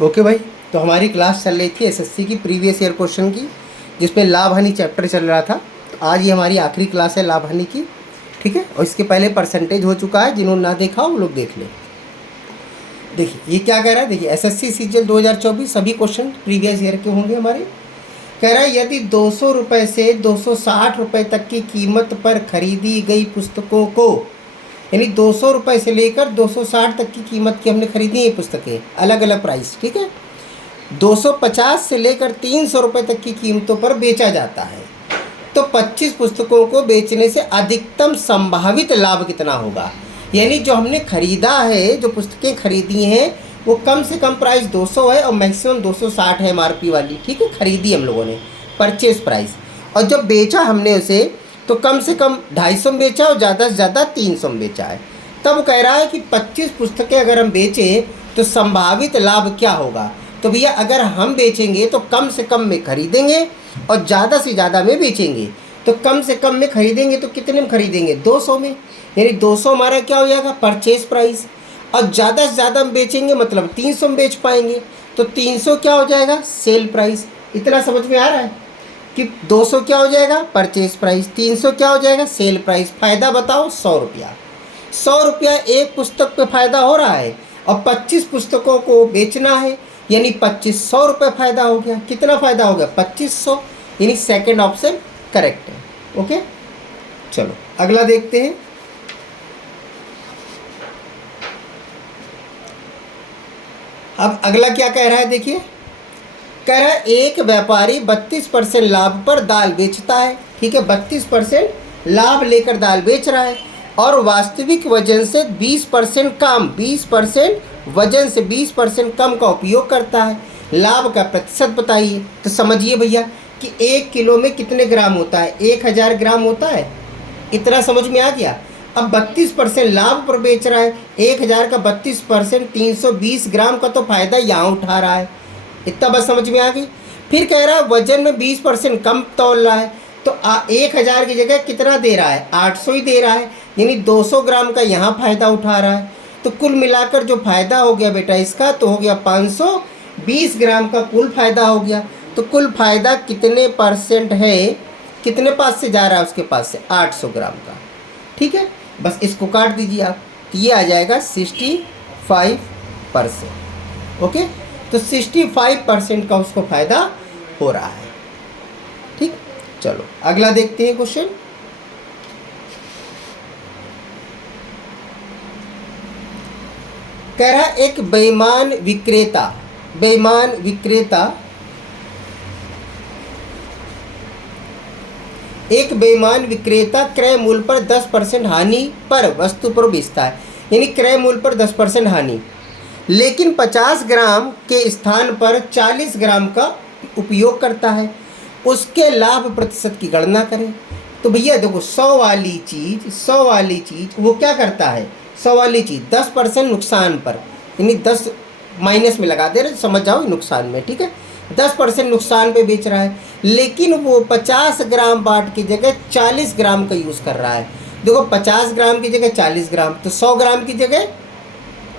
Okay भाई, तो हमारी क्लास चल रही थी एसएससी की प्रीवियस ईयर क्वेश्चन की, जिसमें लाभ हानि चैप्टर चल रहा था। तो आज ये हमारी आखिरी क्लास है लाभ हानि की, ठीक है। और इसके पहले परसेंटेज हो चुका है, जिन्होंने ना देखा वो लोग देख लें। देखिए ये क्या कह रहा है, देखिए एसएससी सीजीएल 2024 सभी क्वेश्चन प्रीवियस ईयर के होंगे हमारे। कह रहा है यदि 200 रुपये से 260 रुपये तक की कीमत पर खरीदी गई पुस्तकों को, यानी 200 रुपये से लेकर 260 तक की कीमत की हमने खरीदी है पुस्तकें, अलग अलग प्राइस, ठीक है। 250 से लेकर 300 रुपये तक की कीमतों पर बेचा जाता है, तो 25 पुस्तकों को बेचने से अधिकतम संभावित लाभ कितना होगा। यानी जो हमने खरीदा है, जो पुस्तकें खरीदी हैं, वो कम से कम प्राइस 200 है और मैक्सिमम 260 है एमआरपी वाली, ठीक है। खरीदी हम लोगों ने, परचेज प्राइस। और जब बेचा हमने उसे तो कम से कम 250 में बेचा और ज़्यादा से ज़्यादा 300 में बेचा है। तब कह रहा है कि 25 पुस्तकें अगर हम बेचें तो संभावित लाभ क्या होगा। तो भैया अगर हम बेचेंगे तो कम से कम में खरीदेंगे और ज़्यादा से ज़्यादा में बेचेंगे। तो कम से कम में खरीदेंगे तो कितने में खरीदेंगे, 200 में, यानी 200 हमारा क्या हो जाएगा, परचेज प्राइस। और ज़्यादा से ज़्यादा में बेचेंगे मतलब 300 में बेच पाएंगे, तो 300 क्या हो जाएगा, सेल प्राइस। इतना समझ में आ रहा है कि 200 क्या हो जाएगा, परचेज प्राइस, 300 क्या हो जाएगा, सेल प्राइस। फ़ायदा बताओ, 100 रुपया। 100 रुपया एक पुस्तक पे फ़ायदा हो रहा है और 25 पुस्तकों को बेचना है, यानी 2500 रुपये फ़ायदा हो गया। कितना फ़ायदा हो गया, 2500, यानी सेकंड ऑप्शन करेक्ट है। ओके, चलो अगला देखते हैं। अब अगला क्या कह रहा है, देखिए कह रहा है एक व्यापारी 32% लाभ पर दाल बेचता है, ठीक है। 32% लाभ लेकर दाल बेच रहा है और वास्तविक वजन से 20% कम, 20% वजन से 20% कम का उपयोग करता है। लाभ का प्रतिशत बताइए। तो समझिए भैया कि 1 किलो में कितने ग्राम होता है, 1000 ग्राम होता है। इतना समझ में आ गया। अब 32% लाभ पर बेच रहा है, 1000 का 32% 320 ग्राम का तो फायदा यहाँ उठा रहा है। इतना बस समझ में आ गई। फिर कह रहा है वजन में 20% कम तौल रहा है, तो 1000 की जगह कितना दे रहा है, 800 ही दे रहा है, यानी 200 ग्राम का यहाँ फ़ायदा उठा रहा है। तो कुल मिलाकर जो फ़ायदा हो गया बेटा इसका, तो हो गया 520 ग्राम का कुल फ़ायदा हो गया। तो कुल फ़ायदा कितने परसेंट है, कितने पास से जा रहा है, उसके पास से 800 ग्राम का, ठीक है। बस इसको काट दीजिए आप, तो ये आ जाएगा 65%। ओके, तो 65% का उसको फ़ायदा हो रहा है, ठीक। चलो अगला देखते हैं क्वेश्चन। कह रहा है एक बेईमान विक्रेता क्रय मूल्य पर 10% हानि पर वस्तु पर बेचता है, यानी क्रय मूल्य पर 10% हानि, लेकिन 50 ग्राम के स्थान पर 40 ग्राम का उपयोग करता है। उसके लाभ प्रतिशत की गणना करें। तो भैया देखो 100 वाली चीज़ वो क्या करता है, 100 वाली चीज़ 10% नुकसान पर, यानी 10 माइनस में लगा दे रहे, समझ जाओ नुकसान में, ठीक है। 10% नुकसान पे बेच रहा है, लेकिन वो 50 ग्राम बाट की जगह 40 ग्राम का यूज़ कर रहा है। देखो 50 ग्राम की जगह 40 ग्राम, तो 100 ग्राम की जगह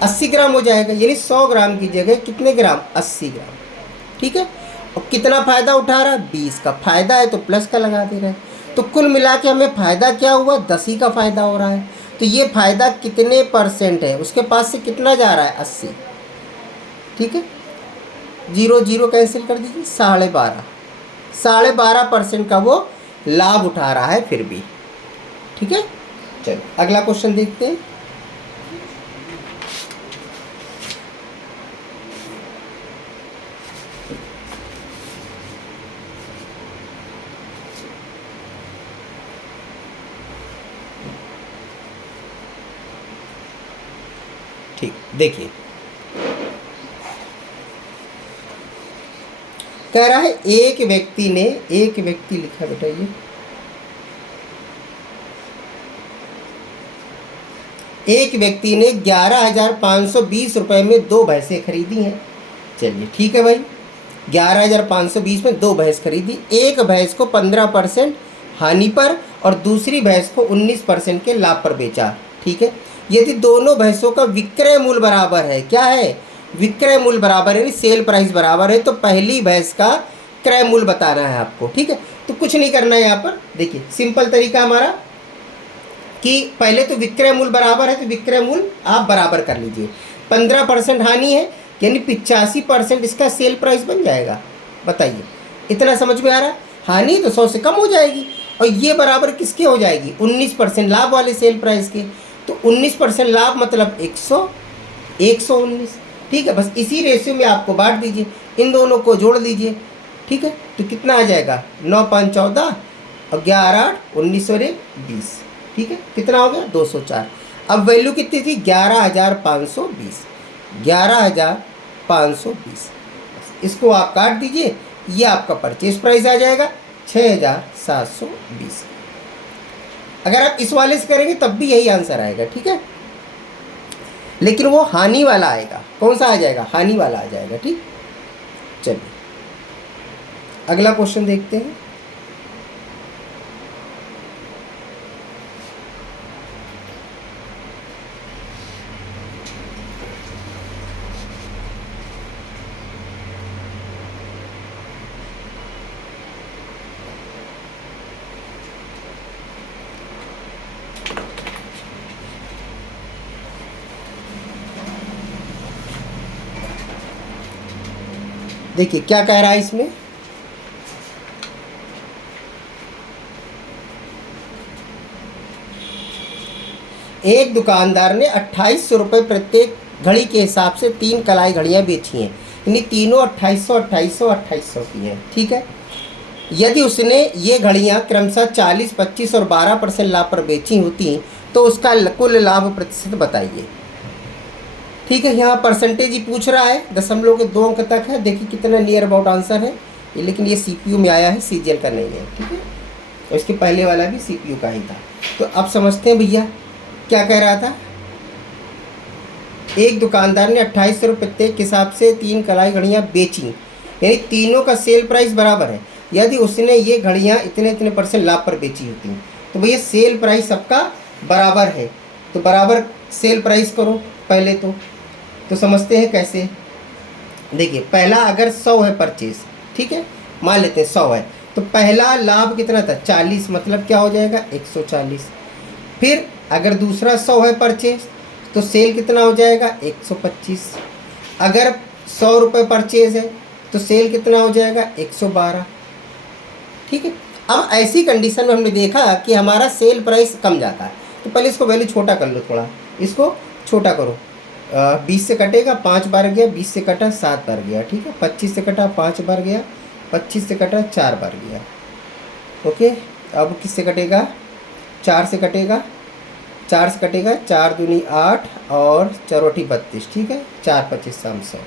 80 ग्राम हो जाएगा, यानी 100 ग्राम की जगह कितने ग्राम, 80 ग्राम, ठीक है। और कितना फ़ायदा उठा रहा है, 20 का फ़ायदा है तो प्लस का लगा दे रहा है। तो कुल मिला के हमें फ़ायदा क्या हुआ, 10 ही का फ़ायदा हो रहा है। तो ये फ़ायदा कितने परसेंट है, उसके पास से कितना जा रहा है, 80, ठीक है। 0 0 कैंसिल कर दीजिए, 12.5% का वो लाभ उठा रहा है फिर भी, ठीक है। चलो अगला क्वेश्चन देखते हैं। ठीक, देखिए कह रहा है एक व्यक्ति लिखा बेटा, ये एक व्यक्ति ने 11,520 रुपये में 2 भैंसें खरीदी हैं। चलिए ठीक है भाई, 11,520 में 2 भैंस खरीदी। एक भैंस को 15% हानि पर और दूसरी भैंस को 19% के लाभ पर बेचा, ठीक है। यदि दोनों भैंसों का विक्रय मूल्य बराबर है, क्या है, विक्रय मूल्य बराबर है, सेल प्राइस बराबर है, तो पहली भैंस का क्रय मूल्य बताना है आपको, ठीक है। तो कुछ नहीं करना है यहाँ पर, देखिए सिंपल तरीका हमारा कि पहले तो विक्रय मूल्य बराबर है तो विक्रय मूल्य आप बराबर कर लीजिए। 15% हानि है यानी 85% इसका सेल प्राइस बन जाएगा। बताइए, इतना समझ में आ रहा है? हानि तो 100 से कम हो जाएगी, और ये बराबर किसके हो जाएगी? 19% लाभ वाले सेल प्राइस के। तो 19% लाभ मतलब 100, 119, ठीक है। बस इसी रेशियो में आपको बांट दीजिए, इन दोनों को जोड़ दीजिए, ठीक है। तो कितना आ जाएगा? 9 5 14 और 11 8 19 और 1 20, ठीक है। कितना हो गया? 204। अब वैल्यू कितनी थी? 11,520, 11,520। इसको आप काट दीजिए, ये आपका परचेज प्राइस आ जाएगा 6,720। अगर आप इस वाले से करेंगे तब भी यही आंसर आएगा, ठीक है। लेकिन वो हानि वाला आएगा। कौन सा आ जाएगा? हानि वाला आ जाएगा, ठीक। चलिए अगला क्वेश्चन देखते हैं। देखिए क्या कह रहा है इसमें, एक दुकानदार ने 2800 रुपये प्रत्येक घड़ी के हिसाब से 3 कलाई घड़ियाँ बेची हैं, यानी तीनों 2800 2800 2800 की हैं, ठीक है। यदि उसने ये घड़ियाँ क्रमशः 40 25 और 12% लाभ पर बेची होती तो उसका कुल लाभ प्रतिशत बताइए, ठीक है। यहाँ परसेंटेज ही पूछ रहा है, दशमलव के 2 अंक तक है। देखिए कितना नियर अबाउट आंसर है ये, लेकिन ये सीपीयू में आया है, सीजीएल का नहीं है, ठीक है। और इसके पहले वाला भी सीपीयू का ही था। तो अब समझते हैं भैया क्या कह रहा था। एक दुकानदार ने 2800 रुपये प्रत्येक के हिसाब से 3 कलाई घड़ियाँ बेची, यानी तीनों का सेल प्राइस बराबर है। यदि उसने ये घड़ियाँ इतने इतने % लाभ पर बेची होती तो भैया सेल प्राइस सबका बराबर है, तो बराबर सेल प्राइस करो पहले तो समझते हैं कैसे। देखिए पहला अगर 100 है परचेज, ठीक है, मान लेते हैं 100 है, तो पहला लाभ कितना था? 40, मतलब क्या हो जाएगा? 140। फिर अगर दूसरा 100 है परचेज तो सेल कितना हो जाएगा? 125। अगर 100 रुपये परचेज है तो सेल कितना हो जाएगा? 112, ठीक है। अब ऐसी कंडीशन में हमने देखा कि हमारा सेल प्राइस कम जाता है, तो पहले इसको वैल्यू छोटा कर लो, थोड़ा इसको छोटा करो। 20 से कटेगा 5 बार गया, 20 से कटा 7 बार गया, ठीक है। 25 से कटा 5 बार गया, 25 से कटा 4 बार गया, ओके। अब किससे कटेगा? 4 से कटेगा, 4 से कटेगा, 4 दूनी 8 और 4 32, ठीक है। 4 25 100।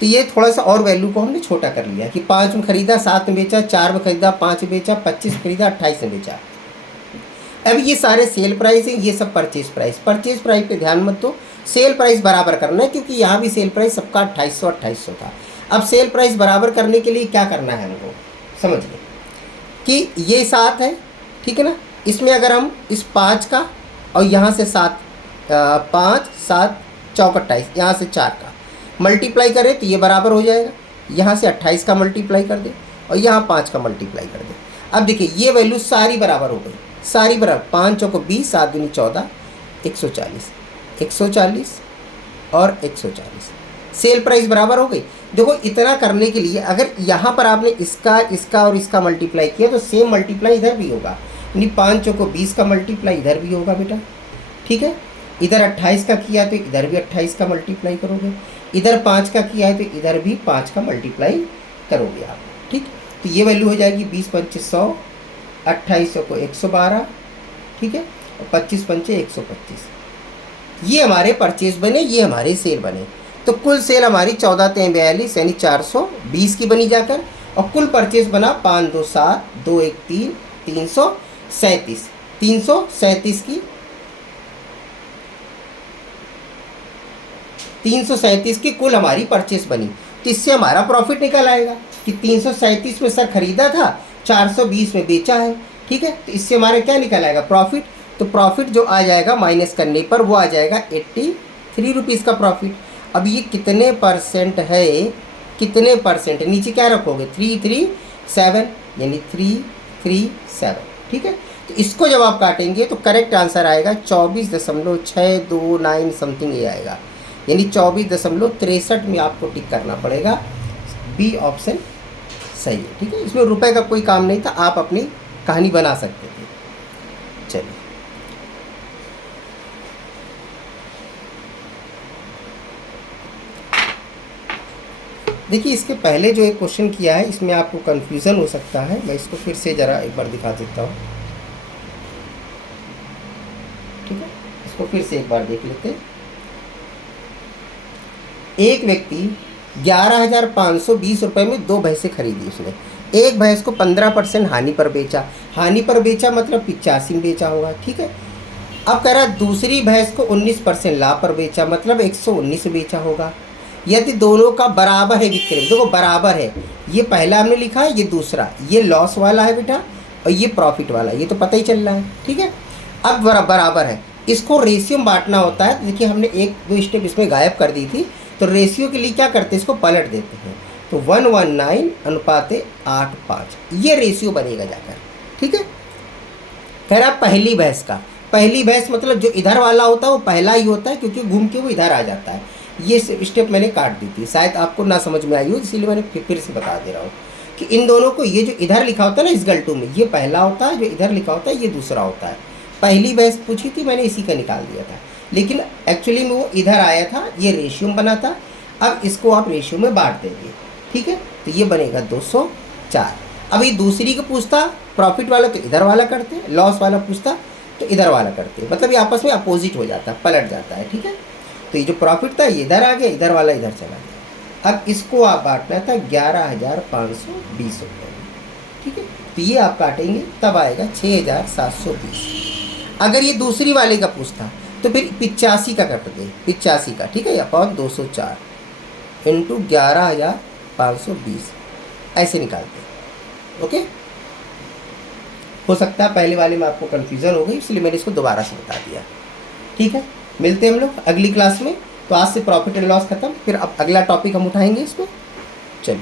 तो ये थोड़ा सा और वैल्यू को हमने छोटा कर लिया कि 5 में खरीदा, 7 में बेचा, 4 में खरीदा, 5 में बेचा, 25 में खरीदा, 28 में बेचा। अब ये सारे सेल प्राइस हैं, ये सब परचेज प्राइस। परचेज प्राइस पे ध्यान मत दो, सेल प्राइस बराबर करना है, क्योंकि यहाँ भी सेल प्राइस सबका 2800 2800 था। अब सेल प्राइस बराबर करने के लिए क्या करना है हमको, समझिए कि ये 7 है, ठीक है ना। इसमें अगर हम इस 5 का और यहाँ से 7 5 7 चौक 28, यहाँ से 4 का मल्टीप्लाई करें तो ये बराबर हो जाएगा। यहाँ से 28 का मल्टीप्लाई कर दे और यहाँ 5 का मल्टीप्लाई कर दे। अब देखिए ये वैल्यू सारी बराबर हो गई, सारी बराबर। 5 चौको 20, 7 दूनी 14, 140, 140 और 140, सेल प्राइस बराबर हो गई। देखो इतना करने के लिए अगर यहाँ पर आपने इसका इसका और इसका मल्टीप्लाई किया तो सेम मल्टीप्लाई इधर भी होगा, यानी 5 चौको 20 का मल्टीप्लाई इधर भी होगा बेटा, ठीक है। इधर 28 का किया तो इधर भी 28 का मल्टीप्लाई करोगे, इधर 5 का किया है तो इधर भी 5 का मल्टीप्लाई करोगे आप, ठीक। तो ये वैल्यू हो जाएगी 20 पंचे 100, 2800 को 112, ठीक है, और 25 पंचे 125। ये हमारे परचेज बने, ये हमारे सेल बने। तो कुल सेल हमारी 14 3 42 यानी 420 की बनी जाकर, और कुल परचेज बना 5 2 7 2 1 3 337, 337 की 337 की कुल हमारी परचेस बनी। तो इससे हमारा प्रॉफिट निकल आएगा कि 337 में सर खरीदा था, 420 में बेचा है, ठीक है। तो इससे हमारा क्या निकल आएगा? प्रॉफिट। तो प्रॉफिट जो आ जाएगा माइनस करने पर वो आ जाएगा 83 रुपीज़ का प्रॉफिट। अब ये कितने परसेंट है, कितने परसेंट, नीचे क्या रखोगे 337, यानी 337, ठीक है। तो इसको जब आप काटेंगे तो करेक्ट आंसर आएगा 24.629 समथिंग ये आएगा, यानी 24.63 में आपको टिक करना पड़ेगा। बी ऑप्शन सही है, ठीक है। इसमें रुपए का कोई काम नहीं था, आप अपनी कहानी बना सकते थे। चलिए देखिए, इसके पहले जो एक क्वेश्चन किया है इसमें आपको कंफ्यूजन हो सकता है, मैं इसको फिर से ज़रा एक बार दिखा देता हूँ, ठीक है। इसको फिर से एक बार देख लेते हैं। एक व्यक्ति 11,520 रुपये में 2 भैंसें खरीदी उसने। एक भैंस को 15% हानि पर बेचा, हानि पर बेचा मतलब 85 में बेचा होगा, ठीक है। अब कह रहा है दूसरी भैंस को 19% लाभ पर बेचा, मतलब 119 में बेचा होगा। यदि दोनों का बराबर है विक्रय, देखो बराबर है, ये पहला हमने लिखा है, ये दूसरा, ये लॉस वाला है बेटा और ये प्रॉफिट वाला, ये तो पता ही चल रहा है, ठीक है। अब बराबर है, इसको रेशियो में बांटना होता है। तो देखिए हमने 1-2 स्टेप इसमें गायब कर दी थी, तो रेशियो के लिए क्या करते हैं, इसको पलट देते हैं, तो 119:8:5 ये रेशियो बनेगा जाकर, ठीक है। कह रहा पहली भैंस का, पहली भैंस मतलब जो इधर वाला होता है वो पहला ही होता है, क्योंकि घूम के वो इधर आ जाता है। ये स्टेप मैंने काट दी थी, शायद आपको ना समझ में आई हो, इसीलिए मैंने फिर से बता दे रहा हूँ कि इन दोनों को, ये जो इधर लिखा होता है ना इस गलटू में, ये पहला होता है, जो इधर लिखा होता है ये दूसरा होता है। पहली भैंस पूछी थी मैंने, इसी का निकाल दिया था, लेकिन एक्चुअली में वो इधर आया था, ये रेशियो में बना था। अब इसको आप रेशियो में बांट देंगे, ठीक है, तो ये बनेगा 204। अब ये दूसरी को पूछता प्रॉफिट वाला तो इधर वाला करते, लॉस वाला पूछता तो इधर वाला करते, मतलब ये आपस में अपोजिट हो जाता है, पलट जाता है, ठीक है। तो ये जो प्रॉफिट था ये इधर आ गया, इधर वाला इधर चला गया। अब इसको आप बांटना था 11,520 रुपये में, ठीक है। तो ये आप काटेंगे तब आएगा 6,720। अगर ये दूसरी वाले का पूछता तो फिर 85 का कट दे, 85 का, ठीक है, अपॉन 204 इंटू 11,520 ऐसे निकालते हैं, ओके। हो सकता है पहले वाले में आपको कन्फ्यूज़न हो गई, इसलिए मैंने इसको दोबारा से बता दिया, ठीक है। मिलते हैं हम लोग अगली क्लास में। तो आज से प्रॉफिट एंड लॉस खत्म, फिर अब अगला टॉपिक हम उठाएंगे इसमें। चलिए।